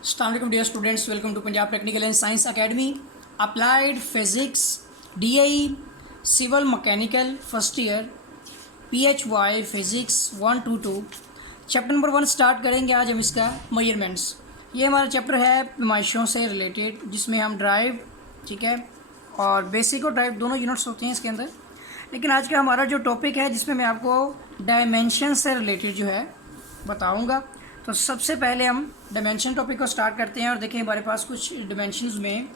अस्सलाम वालेकुम dear students, welcome to Punjab technical and science academy. Applied physics DI civil mechanical first year PHY physics 122 chapter number 1 start करेंगे। आज हम इसका measurements, ये हमारा चैप्टर है पैमाइशों से रिलेटेड, जिसमें हम ड्राइव, ठीक है, और बेसिक और ड्राइव दोनों यूनिट्स होते हैं इसके अंदर। लेकिन आज का हमारा जो टॉपिक है, जिसमें मैं आपको डायमेंशन से रिलेटेड जो है बताऊंगा। तो सबसे पहले हम डायमेंशन टॉपिक को स्टार्ट करते हैं और देखें हमारे पास कुछ डायमेंशंस में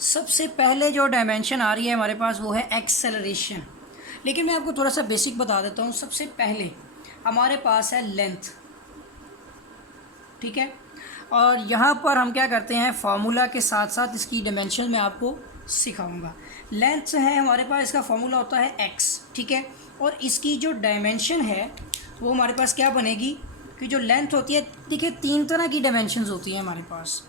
सबसे पहले जो डायमेंशन आ रही है हमारे पास वो है एक्सेलरेशन। लेकिन मैं आपको थोड़ा सा बेसिक बता देता हूँ। सबसे पहले हमारे पास है लेंथ, ठीक है, और यहाँ पर हम क्या करते हैं, फार्मूला के साथ साथ इसकी डायमेंशन मैं आपको सिखाऊंगा। लेंथ है हमारे पास, इसका फार्मूला होता है x, ठीक है, और इसकी जो डायमेंशन है वो हमारे पास क्या बनेगी कि जो लेंथ होती है, देखिए 3 तरह की डायमेंशंस होती हैं हमारे पास।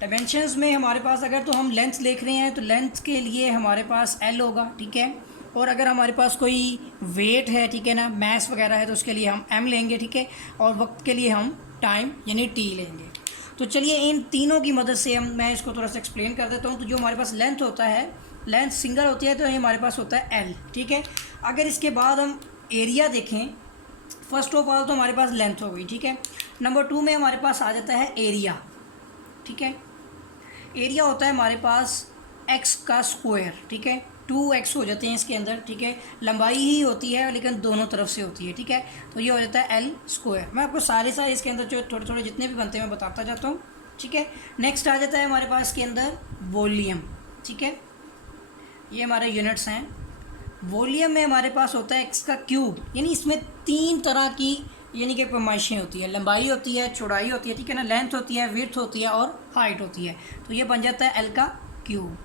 डायमेंशंस में हमारे पास अगर तो हम लेंथ देख रहे हैं तो लेंथ के लिए हमारे पास L होगा, ठीक है, और अगर हमारे पास कोई वेट है, ठीक है ना, मैस वगैरह है, तो उसके लिए हम M लेंगे, ठीक है, और वक्त के लिए हम टाइम यानी T लेंगे। तो चलिए इन तीनों की मदद से मैं इसको थोड़ा सा एक्सप्लेन कर देता हूँ। तो जो हमारे पास लेंथ होता है, लेंथ सिंगल होती है, तो ये हमारे पास होता है L, ठीक है। अगर इसके बाद हम एरिया देखें, फर्स्ट ऑफ ऑल तो हमारे पास लेंथ हो गई, ठीक है। नंबर 2 में हमारे पास आ जाता है एरिया, ठीक है। एरिया होता है हमारे पास x का स्क्वायर, ठीक है, 2x हो जाते हैं इसके अंदर, ठीक है। लंबाई ही होती है लेकिन दोनों तरफ से होती है, ठीक है, तो ये हो जाता है L स्क्वायर। मैं आपको सारे इसके अंदर जो थोड़े थोड़े जितने भी बनते हैं मैं बताता जाता हूँ, ठीक है। नेक्स्ट आ जाता है हमारे पास इसके अंदर वॉल्यूम, ठीक है, ये हमारे यूनिट्स हैं। वॉल्यूम में हमारे पास होता है x का क्यूब, यानी इसमें 3 तरह की यानी कि पैमाइशें होती है। लंबाई होती है, चौड़ाई होती है, ठीक है ना, लेंथ होती है, विड्थ होती है और हाइट होती है। तो ये बन जाता है L का क्यूब।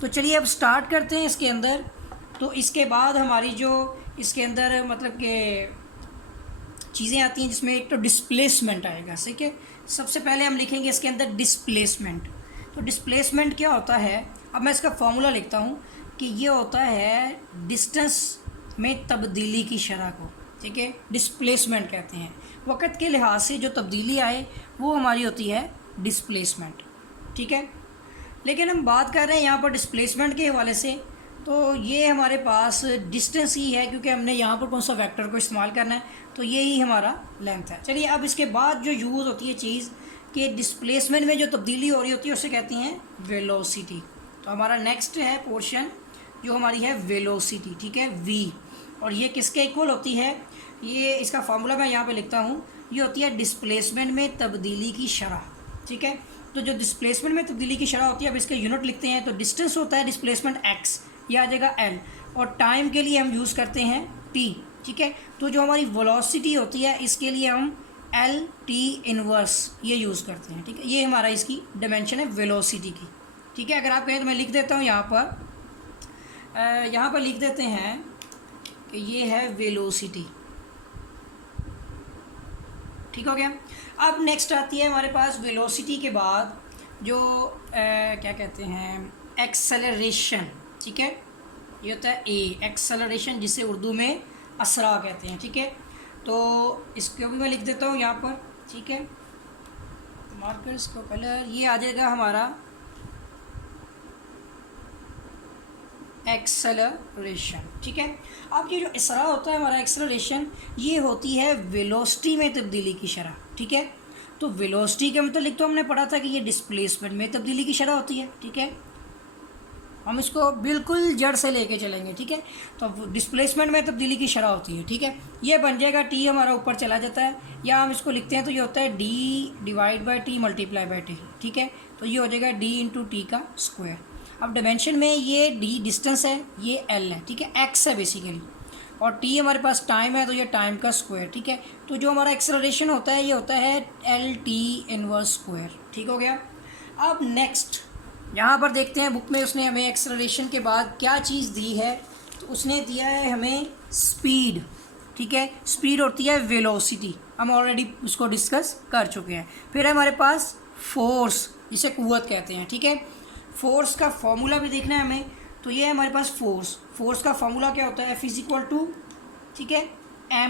तो चलिए अब स्टार्ट करते हैं इसके अंदर। तो इसके बाद हमारी जो इसके अंदर मतलब कि चीज़ें आती हैं, जिसमें एक तो डिस्प्लेसमेंट आएगा, ठीक है। सबसे पहले हम लिखेंगे इसके अंदर डिस्प्लेसमेंट। तो डिस्प्लेसमेंट क्या होता है, अब मैं इसका फॉर्मूला लिखता हूँ कि ये होता है डिस्टेंस में तब्दीली की शरह को, ठीक है, डिस्प्लेसमेंट कहते हैं। वक़्त के लिहाज से जो तब्दीली आए वो हमारी होती है डिस्प्लेसमेंट, ठीक है। लेकिन हम बात कर रहे हैं यहाँ पर डिस्प्लेसमेंट के हवाले से, तो ये हमारे पास डिस्टेंस ही है, क्योंकि हमने यहाँ पर कौन सा वेक्टर को इस्तेमाल करना है, तो ये ही हमारा लेंथ है। चलिए अब इसके बाद जो यूज़ होती है चीज़ कि डिस्प्लेसमेंट में जो तब्दीली हो रही होती है उसे कहती हैं वेलोसिटी। तो हमारा नेक्स्ट है पोर्शन जो हमारी है वेलोसिटी, ठीक है, v, और ये किसके इक्वल होती है, ये इसका फार्मूला मैं यहाँ पे लिखता हूँ, ये होती है डिस्प्लेसमेंट में तब्दीली की शरह, ठीक है। तो जो डिस्प्लेसमेंट में तब्दीली की शरह होती है, अब इसके यूनिट लिखते हैं। तो डिस्टेंस होता है डिस्प्लेसमेट x, ये आ जाएगा L, और टाइम के लिए हम यूज़ करते हैं t, ठीक है। तो जो हमारी वेलोसिटी होती है इसके लिए हम LT इनवर्स ये यूज़ करते हैं, ठीक है। ये हमारा इसकी डायमेंशन है वेलोसिटी की, ठीक है। अगर आप कहें तो मैं लिख देता हूँ यहाँ पर लिख देते हैं कि ये है वेलोसिटी, ठीक हो गया। अब नेक्स्ट आती है हमारे पास वेलोसिटी के बाद जो क्या कहते हैं, एक्सेलरेशन, ठीक है, ये होता है A, एक्सेलरेशन, जिसे उर्दू में असरा कहते हैं, ठीक है। तो इसको भी मैं लिख देता हूँ यहाँ पर, ठीक है, मार्कर्स को कलर, ये आ जाएगा हमारा एक्सेलरेशन, ठीक है। अब ये जो इसरा होता है हमारा एक्सेलरेशन, ये होती है वेलोसिटी में तब्दीली की शरह, ठीक है। तो वेलोसिटी के मतलब तो हमने पढ़ा था कि ये डिस्प्लेसमेंट में तब्दीली की शरह होती है, ठीक है। हम इसको बिल्कुल जड़ से लेके चलेंगे, ठीक है। तो डिस्प्लेसमेंट में तब्दीली की शरह होती है, ठीक है। ये बन जाएगा T, हमारा ऊपर चला जाता है, या हम इसको लिखते हैं तो ये होता है D divide by T multiply by T, ठीक है। तो ये हो जाएगा D इंटू T का स्क्वायर। अब डायमेंशन में ये D डिस्टेंस है, ये L है, ठीक है, x है बेसिकली, और T हमारे पास टाइम है, तो ये टाइम का स्क्वायर, ठीक है। तो जो हमारा एक्सेलरेशन होता है ये होता है LT इनवर्स स्क्वायर, ठीक हो गया। अब नेक्स्ट यहाँ पर देखते हैं बुक में उसने हमें एक्सेलरेशन के बाद क्या चीज़ दी है। तो उसने दिया है हमें स्पीड, ठीक है। स्पीड होती है वेलोसिटी, हम ऑलरेडी उसको डिस्कस कर चुके हैं। फिर हमारे पास फोर्स, जिसे कुव्वत कहते हैं, ठीक है। फोर्स का फॉर्मूला भी देखना है हमें, तो ये है हमारे पास फोर्स का फॉर्मूला क्या होता है, F इक्वल टू, ठीक है, ma,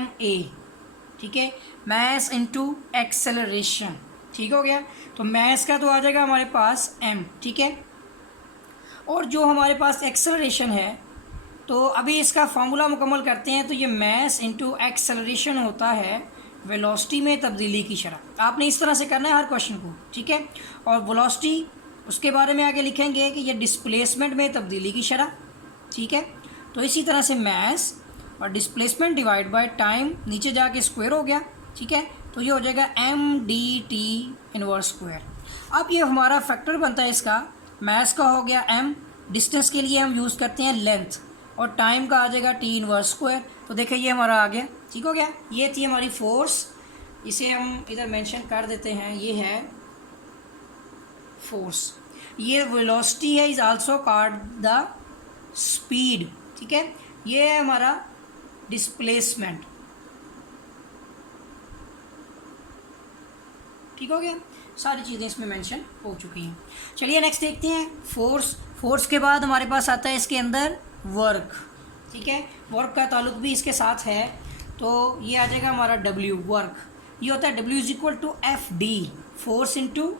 ठीक है, मास इनटू एक्सेलरेशन, ठीक हो गया। तो मैस का तो आ जाएगा हमारे पास m, ठीक है। और जो हमारे पास एक्सेलरेशन है, तो अभी इसका फार्मूला मुकम्मल करते हैं। तो ये मैस इंटू एक्सेलरेशन होता है वेलोसिटी में तब्दीली की शरह। आपने इस तरह से करना है हर क्वेश्चन को, ठीक है। और वेलोसिटी उसके बारे में आगे लिखेंगे कि ये डिस्प्लेसमेंट में तब्दीली की शरह, ठीक है। तो इसी तरह से मैस और डिस्प्लेसमेंट डिवाइड बाय टाइम, नीचे जाके स्क्वायर हो गया, ठीक है। तो ये हो जाएगा m/dt इनवर्स स्क्वायर। अब ये हमारा फैक्टर बनता है इसका, मैस का हो गया m, डिस्टेंस के लिए हम यूज़ करते हैं लेंथ, और टाइम का आ जाएगा t इनवर्स स्क्वायर। तो देखिए ये हमारा आ गया, ठीक हो गया। ये थी हमारी फोर्स, इसे हम इधर मेंशन कर देते हैं, ये है फोर्स। ये वेलोसिटी है, is also called the speed, ठीक है। ये है हमारा डिस्प्लेसमेंट, ठीक हो गया। सारी चीज़ें इसमें मेंशन हो चुकी हैं। चलिए नेक्स्ट देखते हैं फोर्स। फोर्स के बाद हमारे पास आता है इसके अंदर वर्क, ठीक है। वर्क का ताल्लुक भी इसके साथ है, तो ये आ जाएगा हमारा W, वर्क। ये होता है W is equal to FD, force into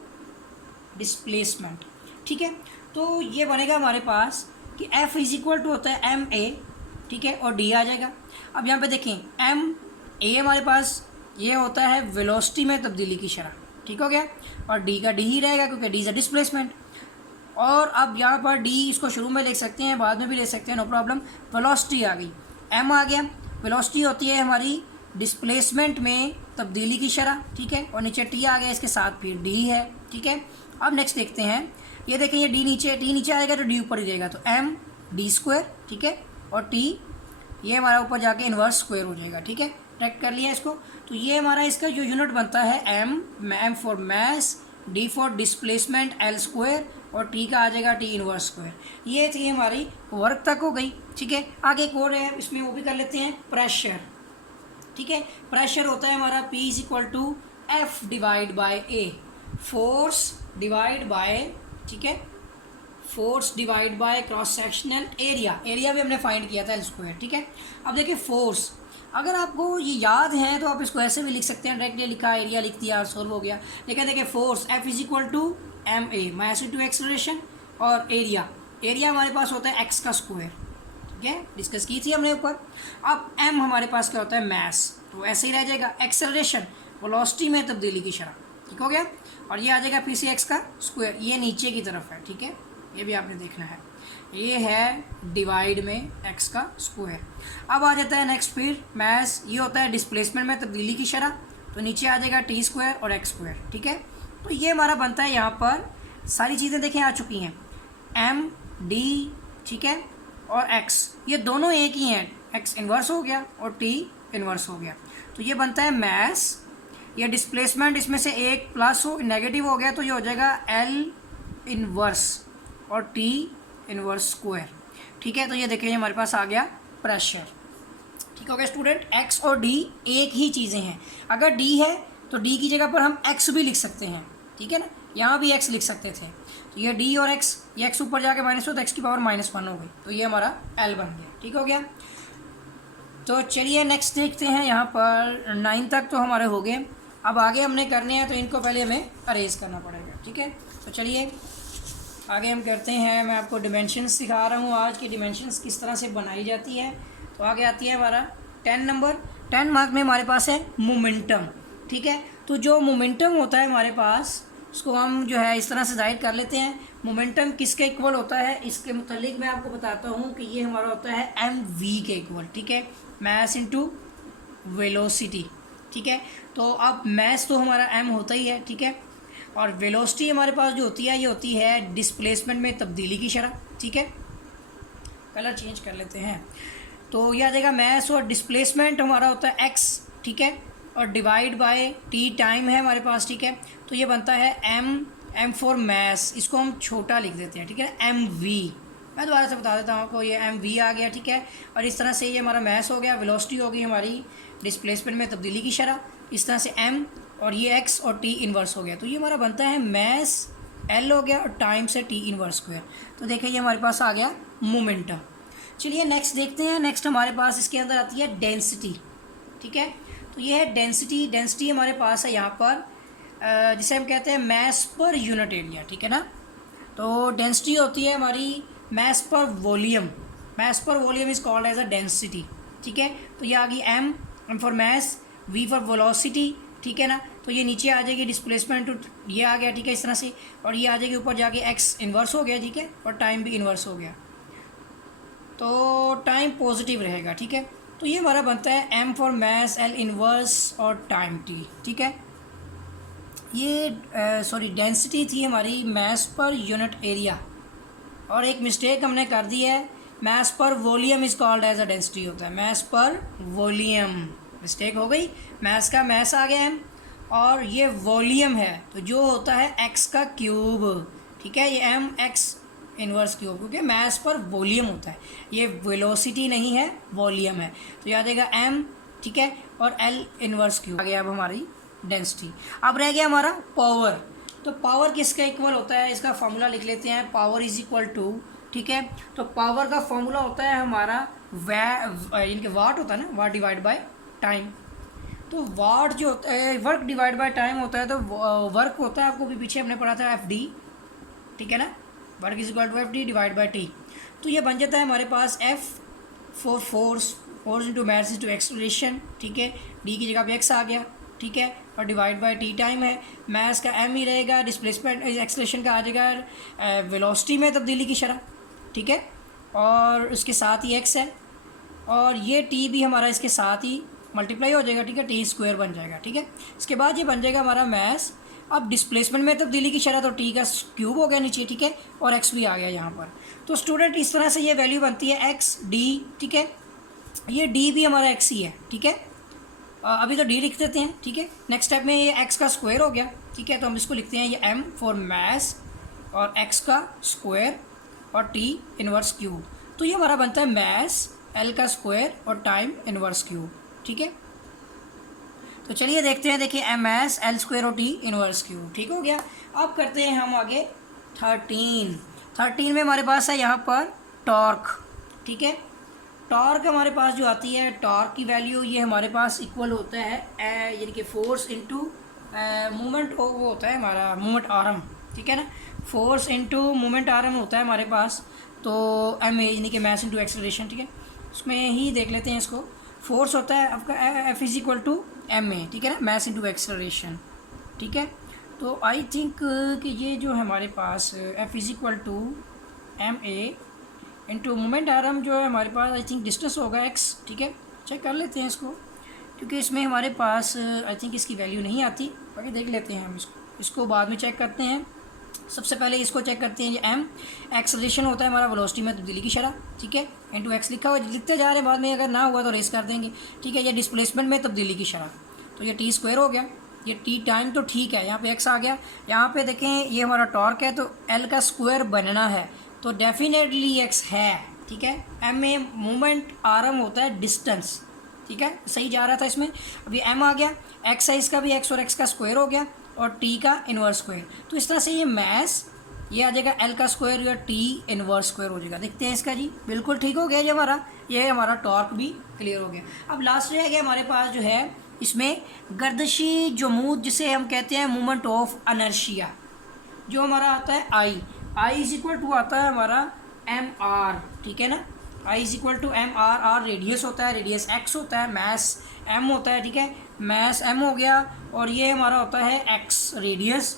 displacement, ठीक है। तो ये बनेगा हमारे पास कि F इज इक्वल टू होता है MA, ठीक है, और D आ जाएगा। अब यहाँ पे देखें MA हमारे पास ये होता है वेलोसिटी में तब्दीली की शरह, ठीक हो गया। और D का D ही रहेगा क्योंकि D इज़ अ डिस्प्लेसमेंट। और अब यहाँ पर D इसको शुरू में लिख सकते हैं, बाद में भी ले सकते हैं, नो प्रॉब्लम। वेलोसिटी आ गई, M आ गया। वेलोसिटी होती है हमारी डिस्प्लेसमेंट में तब्दीली की शरह, ठीक है। और नीचे T आ गया, इसके साथ फिर D है, ठीक है। अब नेक्स्ट देखते हैं, ये देखें ये T नीचे आएगा तो D ऊपर ही रहेगा, तो M/d², ठीक है। और T ये हमारा ऊपर जाके इन्वर्स स्क्वायर हो जाएगा, ठीक है। ट्रैक कर लिया इसको। तो ये हमारा इसका जो यूनिट बनता है M for mass, D for displacement, L² और T का आ जाएगा T इनवर्स स्क्वायर। ये थी हमारी वर्क तक हो गई, ठीक है। आगे एक और है, इसमें वो भी कर लेते हैं, प्रेशर, ठीक है। प्रेशर होता है हमारा P is equal to F divide by A, force divide by, ठीक है, force divide by cross sectional area. Area भी हमने फाइंड किया था L², ठीक है। अब देखिए फोर्स, अगर आपको ये याद है तो आप इसको ऐसे भी लिख सकते हैं, डायरेक्टली लिखा, एरिया लिख दिया और सोल्व हो गया। लेकिन देखिए force F is equal to MA, mass into acceleration, और एरिया हमारे पास होता है x का स्क्वायर, ठीक है, डिस्कस की थी हमने ऊपर। अब M हमारे पास क्या होता है, मैस, तो ऐसे ही रह जाएगा। एक्सेलरेशन वेलोसिटी में तब्दीली की शरह, ठीक हो गया। और ये आ जाएगा फिर से x का स्क्वायर, ये नीचे की तरफ है, ठीक है, ये भी आपने देखना है। ये है डिवाइड में x का स्क्वायर। अब आ जाता है नेक्स्ट फिर मैस, ये होता है डिस्प्लेसमेंट में तब्दीली की शरह, तो नीचे आ जाएगा T² और x², ठीक है। तो ये हमारा बनता है, यहाँ पर सारी चीज़ें देखें आ चुकी हैं, M D, ठीक है, और x, ये दोनों एक ही हैं, x इन्वर्स हो गया और T इन्वर्स हो गया। तो ये बनता है मैस, ये डिस्प्लेसमेंट इसमें से एक प्लस हो नेगेटिव हो गया, तो ये हो जाएगा L इन्वर्स और T इनवर्स स्क्वायर, ठीक है। तो ये देखिए हमारे पास आ गया प्रेशर, ठीक हो गया स्टूडेंट। x और d एक ही चीज़ें हैं। अगर d है तो d की जगह पर हम x भी लिख सकते हैं, ठीक है ना, यहाँ भी x लिख सकते थे। तो ये d और x, ये x ऊपर जाके माइनस हो तो x की पावर -1 हो गई, तो ये हमारा L बन गया, ठीक हो गया। तो चलिए नेक्स्ट देखते हैं, यहाँ पर 9 तक तो हमारे हो गए। अब आगे हमने करने हैं, तो इनको पहले हमें अरेज करना पड़ेगा, ठीक है। तो चलिए आगे हम करते हैं। मैं आपको डिमेंशंस सिखा रहा हूँ आज की, डिमेंशंस किस तरह से बनाई जाती है। तो आगे आती है हमारा 10 नंबर। 10 मार्क में हमारे पास है मोमेंटम, ठीक है। तो जो मोमेंटम होता है हमारे पास, उसको हम जो है इस तरह से जाहिर कर लेते हैं। मोमेंटम किसके इक्वल होता है, इसके मुतालिक मैं आपको बताता हूँ कि ये हमारा होता है mv के इक्वल, ठीक है, मैस इंटू वेलोसिटी, ठीक है। तो अब मैस तो हमारा m होता ही है, ठीक है, और वेलोसिटी हमारे पास जो होती है, ये होती है डिस्प्लेसमेंट में तब्दीली की शरह, ठीक है। कलर चेंज कर लेते हैं। तो ये आ जाएगा मैस, और डिस्प्लेसमेंट हमारा होता है x, ठीक है, और डिवाइड बाय t टाइम है हमारे पास, ठीक है। तो ये बनता है m फॉर मैस, इसको हम छोटा लिख देते हैं, ठीक है, mv। मैं दोबारा से बता देता हूँ आपको, ये mv आ गया, ठीक है। और इस तरह से ये हमारा मैस हो गया, वेलोसिटी हो गई हमारी डिस्प्लेसमेंट में तब्दीली की शरह, इस तरह से m, और ये x और t इन्वर्स हो गया। तो ये हमारा बनता है मैस L हो गया, और टाइम से t इन्वर्स स्क्वायर। तो देखिए ये हमारे पास आ गया मोमेंटम। चलिए नेक्स्ट देखते हैं। नेक्स्ट हमारे पास इसके अंदर आती है डेंसिटी, ठीक है। तो ये है डेंसिटी। डेंसिटी हमारे पास है यहाँ पर जिसे हम कहते हैं मैस पर यूनिट एरिया, ठीक है ना। तो डेंसिटी होती है हमारी मैस पर वॉल्यूम, मैस पर volume is called as a density, ठीक है। तो ये आ गई M for mass, V for velocity, ठीक है ना। तो ये नीचे आ जाएगी डिस्प्लेसमेंट, ये आ गया, ठीक है, इस तरह से, और ये आ जाएगी ऊपर जाके एक्स इन्वर्स हो गया, ठीक है, और टाइम भी इन्वर्स हो गया, तो टाइम पॉजिटिव रहेगा, ठीक है। तो ये हमारा बनता है M for mass, L inverse और टाइम टी, ठीक है। ये सॉरी डेंसिटी थी हमारी मैस पर यूनिट एरिया, और एक मिस्टेक हमने कर दी है, मैस पर volume is called as a density होता है, मैस पर वॉल्यूम, मिस्टेक हो गई, मैस का मैस आ गया एम, और ये वॉल्यूम है तो जो होता है एक्स का क्यूब, ठीक है, ये एम एक्स इन्वर्स क्यूब, क्योंकि मैस पर वॉल्यूम होता है, ये वेलोसिटी नहीं है, वॉल्यूम है, तो याद आएगा एम, ठीक है, और एल इन्वर्स क्यूब आ गया अब हमारी डेंसिटी। अब रह गया हमारा पावर, तो पावर किसका इक्वल होता है, इसका फॉर्मूला लिख लेते हैं, पावर इज इक्वल टू, ठीक है, तो पावर का फॉर्मूला होता है हमारा इनके वाट होता है ना, वाट डिवाइड बाय टाइम। तो वाट जो होता है, वर्क डिवाइड बाय टाइम होता है, तो वर्क होता है, आपको भी पीछे हमने पढ़ा था, एफ डी, ठीक है ना, work is equal to F D divide by T. तो ये बन जाता है हमारे पास F for force, force into mass into acceleration, ठीक है, डी की जगह पे एक्स आ गया, ठीक है, और डिवाइड बाय टी टाइम है, मैस का एम ही रहेगा, डिस्प्लेसमेंट एक्सलेशन का आ जाएगा वेलोसिटी में तब्दीली की शरह, ठीक है, और उसके साथ ही एक्स है, और ये टी भी हमारा इसके साथ ही मल्टीप्लाई हो जाएगा, ठीक है, टी स्क्वायर बन जाएगा, ठीक है। इसके बाद ये बन जाएगा हमारा मैस, अब डिस्प्लेसमेंट में तब्दीली की शरह, तो टी का क्यूब हो गया नीचे, ठीक है, और एक्स भी आ गया यहाँ पर। तो स्टूडेंट इस तरह से ये वैल्यू बनती है एक्स डी, ठीक है, ये डी भी हमारा एक्स ही है, ठीक है, अभी तो डी लिख देते हैं, ठीक है। नेक्स्ट स्टेप में ये एक्स का स्क्वायर हो गया, ठीक है, तो हम इसको लिखते हैं ये एम फॉर मैस और एक्स का स्क्वायर और टी इनवर्स क्यूब, तो ये हमारा बनता है मैस, एल का स्क्वायर और टाइम इनवर्स क्यूब, ठीक है। तो चलिए देखते हैं, देखिए एम एस एल स्क्वायर और टी इनवर्स क्यूब, ठीक हो गया। अब करते हैं हम आगे 13 में हमारे पास है यहाँ पर टॉर्क, ठीक है। टॉर्क हमारे पास जो आती है, टॉर्क की वैल्यू ये हमारे पास इक्वल होता है यानी कि फोर्स इंटू मूवमेंट, वो होता है हमारा मूवमेंट आर्म, ठीक है ना, फोर्स इंटू मूवमेंट आर्म होता है हमारे पास, तो एम यानी कि मैस इंटू एक्सेलरेशन, ठीक है। उसमें ही देख लेते हैं इसको, फोर्स होता है आपका F is equal to M A, ठीक है ना, मैस इंटू एक्सेलरेशन, ठीक है। तो आई थिंक कि ये जो है हमारे पास F is equal to M A into moment arm जो है हमारे पास, आई थिंक डिस्टेंस होगा एक्स, ठीक है, चेक कर लेते हैं इसको, क्योंकि इसमें हमारे पास आई थिंक इसकी वैल्यू नहीं आती, बाकी देख लेते हैं हम इसको बाद में चेक करते हैं। सबसे पहले इसको चेक करते हैं, ये एम एक्सेलरेशन होता है हमारा वेलोसिटी में तब्दीली की शरह, ठीक है, इंटू एक्स लिखा हुआ, लिखते जा रहे हैं, बाद में अगर ना हुआ तो रेस कर देंगे, ठीक है। ये डिस्प्लेसमेंट में तब्दीली की शरह, तो ये टी स्क्वायर हो गया, ये टी टाइम तो ठीक है, यहाँ पे एक्स आ गया, यहाँ पे देखें ये हमारा टॉर्क है, तो एल का स्क्वायर बनना है, तो डेफिनेटली एक्स है, ठीक है। एम में मूवमेंट आर्म होता है डिस्टेंस, ठीक है, सही जा रहा था इसमें, अभी एम आ गया, एक्स साइज का भी एक्स और एक्स का स्क्वायर हो गया, और टी का इन्वर्स स्क्वायर, तो इस तरह से ये मैस ये आ जाएगा एल का स्क्वायर या टी इन्वर्स स्क्वायर हो जाएगा। देखते हैं इसका जी, बिल्कुल ठीक हो गया ये हमारा टॉर्क भी क्लियर हो गया। अब लास्ट रह गया हमारे पास जो है इसमें गर्दशी जमूद, जिसे हम कहते हैं मूवमेंट ऑफ अनर्शिया, जो हमारा आता है आई इज इक्वल टू आता है हमारा एम आर, ठीक है ना, I is equal to M R, R radius होता है, रेडियस एक्स होता है, मैस एम होता है, ठीक है, मैस एम हो गया, और ये हमारा होता है एक्स रेडियस,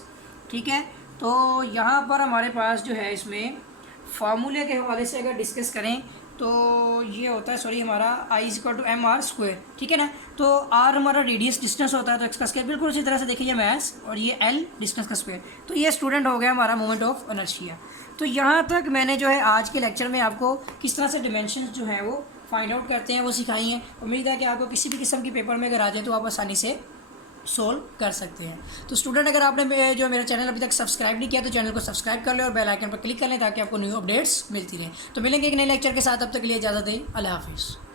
ठीक है। तो यहाँ पर हमारे पास जो है इसमें फार्मूले के हवाले से अगर डिस्कस करें तो ये होता है, सॉरी, हमारा I is equal to M R square, ठीक है ना, तो आर हमारा रेडियस डिस्टेंस होता है, तो एक्स का स्क्वायर, बिल्कुल उसी तरह से देखिए मैस, और ये एल डिस्टेंस का स्क्वायर, तो ये स्टूडेंट हो गया हमारा मोमेंट ऑफ इनर्शिया। तो यहाँ तक मैंने जो है आज के लेक्चर में आपको किस तरह से डिमेंशंस जो है वो फाइंड आउट करते हैं वो सिखाई हैं। उम्मीद है कि आपको किसी भी किस्म की पेपर में अगर आ जाए तो आप आसानी से सोल्व कर सकते हैं। तो स्टूडेंट, अगर आपने जो मेरा चैनल अभी तक सब्सक्राइब नहीं किया तो चैनल को सब्सक्राइब कर लें और बेल आइकन पर क्लिक कर लें ताकि आपको न्यू अपडेट्स मिलती रहें। तो मिलेंगे एक नए लेक्चर के साथ, तब तक के लिए इजाज़त दें, अल्लाह हाफिज़।